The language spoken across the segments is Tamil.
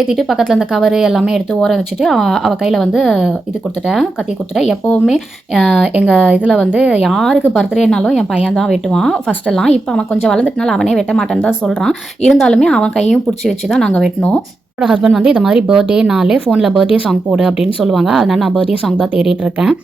ஏற்றிட்டு பக்கத்தில் அந்த கவரு எல்லாமே எடுத்து ஓரம் வச்சுட்டு அவள் கையில் வந்து இது கொடுத்துட்டேன், கத்தி கொடுத்துட்டேன். எப்போவுமே எங்கள் இதில் வந்து யாருக்கு பர்த்டேனாலும் என் பையன் தான் வெட்டுவான் ஃபஸ்ட்டெல்லாம். இப்போ அவன் கொஞ்சம் வளர்ந்துட்டனால அவனே வெட்ட மாட்டேன்னு தான் சொல்கிறான். இருந்தாலுமே அவன் கையும் பிடிச்சி வச்சு தான் நாங்கள் வெட்டினோம். என்னோட ஹஸ்பண்ட் வந்து இந்த மாதிரி பர்த்டேனாலே ஃபோனில் பர்த்டே சாங் போடு அப்படின்னு சொல்லுவாங்க. அதனால் நான் பர்த்டே சாங் தான் தேடிட்டு இருக்கேன்.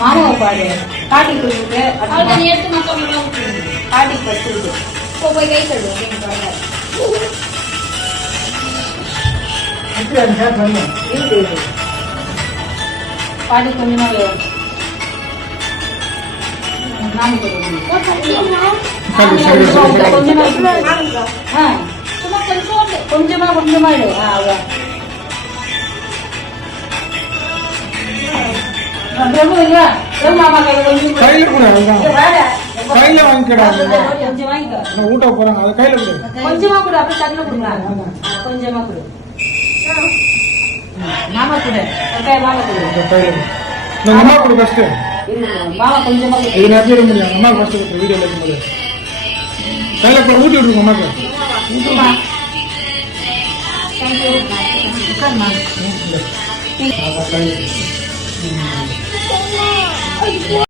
மாமாவை பாடு காட்டி கொடுத்துட்டு காட்டி படுத்துருக்கு போய் கை கழுவு பாட்டி கொஞ்சமா கொஞ்சமா கொஞ்சமா கையில வாங்கிக்கடா ஊட்ட போறாங்க அது கையில கொடு கொஞ்சமா கொடு அப்படியே தட்டுல கொடுங்க கொஞ்சமா கொடு மாமா கொடு மாமா கொடு கையில நான் அம்மா கொடு ஃபர்ஸ்ட் மாமா கொஞ்சமா இது நேரத்துல முடியும் அம்மா ஃபர்ஸ்ட் கொடு வீடியோல இருக்கும்போது கையில கொடு ஊட்டி விடுங்க அம்மாக்கு ஊட்டுமா थैंक यू உட்கார்மா கையில